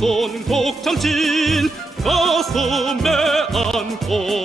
손곡 잠신 가슴에 안고.